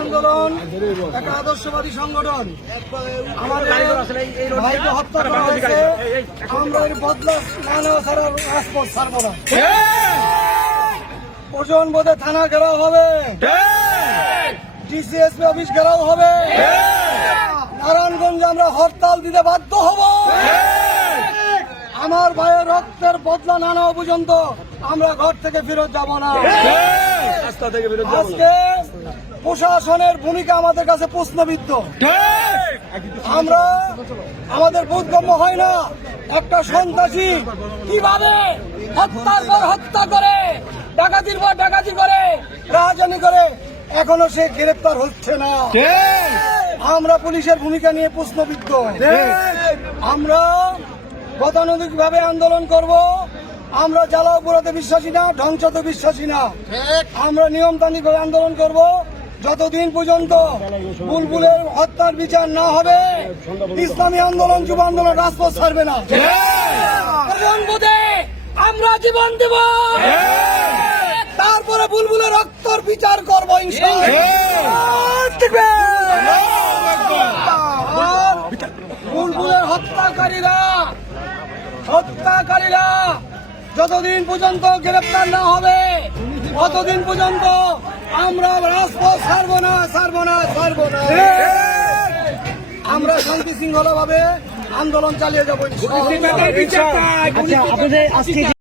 আন্দোলন একটা আদর্শবাদী সংগঠন। আমাদের ভাইকে হত্যা করা হয়েছে, আমরা এর বদলা না নেওয়া ছাড়া রাজপথ ছাড়ব না। ওজন বোধে থানা ঘেরাও হবে, ডিসিএসপি অফিস ঘেরাও হবে, নারায়ণগঞ্জে আমরা হরতাল দিতে বাধ্য হব। আমার ভাইয়ের রক্তের বদলা না নেওয়া পর্যন্ত আমরা ঘর থেকে ফেরত যাব না। আজকে প্রশাসনের ভূমিকা আমাদের কাছে প্রশ্নবিদ্ধ। আমরা আমাদের বোধগম্য হয় না একটা সন্ত্রাসী কিভাবে হত্যার পর হত্যা করে, ডাকাতির পর ডাকাতি করে, রাজধানী করে, এখনো সে গ্রেপ্তার হচ্ছে না। আমরা পুলিশের ভূমিকা নিয়ে প্রশ্নবিদ্ধ। আমরা গতানুগতিকভাবে আন্দোলন করব। আমরা জ্বালাও পোড়াতে বিশ্বাসী না, ধ্বংসতে বিশ্বাসী না। আমরা নিয়মতান্ত্রিকভাবে আন্দোলন করব যতদিন পর্যন্ত বুলবুলের হত্যার বিচার না হবে। ইসলামী আন্দোলন, যুব আন্দোলন রাজপথ ছাড়বে না। আমরা জীবন দেব, তারপরে বুলবুলের রক্তের বিচার করবো ইনশাআল্লাহ। বুলবুলের হত্যাকারীরা যতদিন পর্যন্ত গ্রেপ্তার না হবে ততদিন পর্যন্ত আমরা রাজপথ ছাড়বো না। আমরা শান্তি শৃঙ্খলা ভাবে আন্দোলন চালিয়ে যাবো।